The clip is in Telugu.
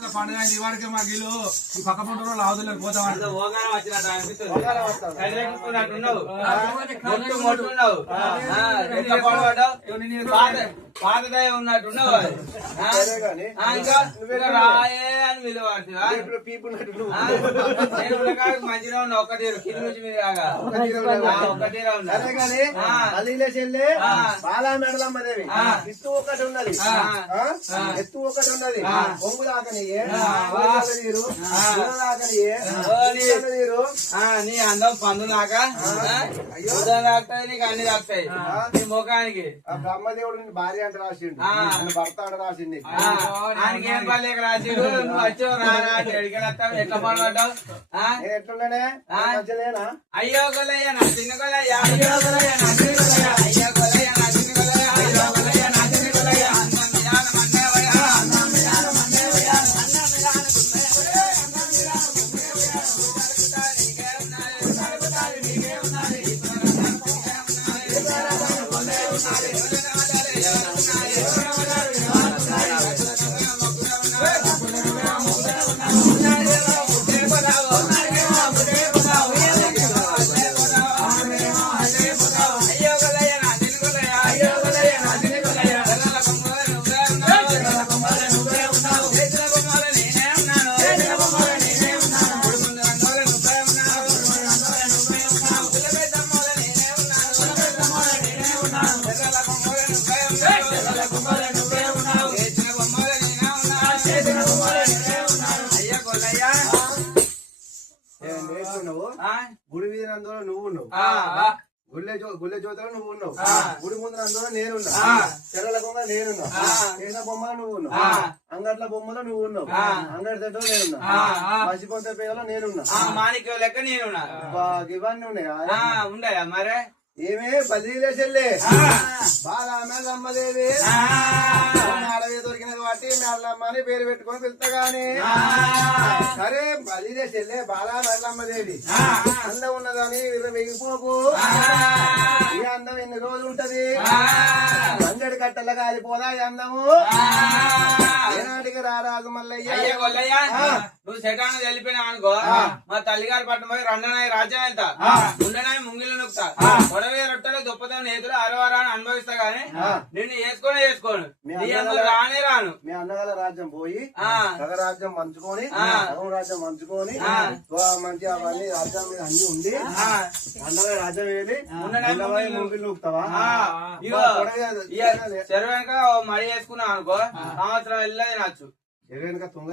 పండుగ ఇవాడికి మా గిలు ఈ పక్క పంట లావుదలకు పోతాం అంత ఓగారం వచ్చినట్టు అనిపిస్తుంది. కదిలేకున్నట్టున్నావు. మొట్టు మొట్టున్నావు. ఆ, ఎట్లా పాడుపడ్డావు? పాత- పాతదయ ఉన్నట్టున్నావు అది. ఆ? ఆ, ఇంకా ఇంకా రాయే అని పిలువాడుతున్నా. ఆ, నేను ఉన్నకాడికి మంచిగా ఉన్నా ఒక్క తీరు కింద నుంచి మీద కాగా. ఆ, ఒక్క తీరే ఉన్నా. సరే గాని ఆ. అలీలే చెల్లి ఆ. బాలా మెడలమ్మదేవి ఆ. ఎత్తు ఒకటి ఉన్నది? ఎత్తు ఒకటి ఉన్నది దాకనియే దాకనియే నీ- అందం పందు నాక? నీకు అన్ని తాకుతాయి నీ ముఖానికి. బ్రహ్మదేవుడు భార్య అంటే రాసిండు. భర్త అంటే రాసింది. ఆయనకి ఏం పర్లేక రాసిడు? నువ్వు వచ్చావు రారా అంటే ఎడికి వస్తావు? ఎట్లా పడబడ్డావు. మంచిదేనా అయ్యో గొల్లయ్య నా చిన్న గొల్లయ్య అయ్యో గొల్లయ్య నా చిన్న గొల్లయ్య గుడి మీద నందులో నువ్వు ఉన్నావు ఆ ఆ గుళ్ళె గుళ్ళె జ్యోతిలో నువ్వు ఉన్నావు ఆ. గుడి ముందు నందులో నేనున్నా ఆ. చెరల బొమ్మలో నేనున్నా ఆ. చేసిన బొమ్మలో నువ్వు ఉన్నావు ఆ. అంగట్ల బొమ్మలో నువ్వు ఉన్నావు ఆ. అంగడి సెంటర్ నేనున్నా. మసిపొంత పేగలో నేనున్నా మాణిక్యం లెక్క నేనున్నా ఇవన్నీ ఉన్నాయా ఉండయా మరే ఏమే బదిలీ చెల్లి ఆ. అడవి దొరికినది బట్టి మేళ్ళమ్మని పేరు పెట్టుకొని పిలుస్తా గాని ఆ. సరే బదిలీ చెల్లె బాలా మేళ్ళమ్మదేవి ఆ. అందం ఉన్నదని వెగిపోకు. ఈ అందం ఎన్ని రోజులు ఉంటది. మంజడి కట్టెల కాలిపోదా ఈ అందము. ఏనాటికి రారాజు మల్లయ్య. నువ్వు సెటాను తెలిపినా అనుకో మా తల్లిగారి పట్టణం పోయి రెండనాయి రాజ్యం వెళ్తా ఉండనాయి ముంగిలు నొక్కుతా గొడవ రొట్టెలు దుప్పతో నేతులు అరవరాని అనుభవిస్తా గానీ. నిన్ను వేసుకొని వేసుకోను నీ అందరూ రానే రాను. మీ అన్నగాల రాజ్యం పోయి రాజ్యం పంచుకొని రాజ్యం పంచుకొని మంచిగా అవన్నీ రాజ్యం మీద అన్ని ఉండి ఆ. అన్నగా రాజ్యం వెళ్ళి పొడగా- ఇక చెరువు వెనక మడి వేసుకున్నావు అనుకో సంవత్సరం వెళ్ళి తినచ్చు ఎగనక తుంగ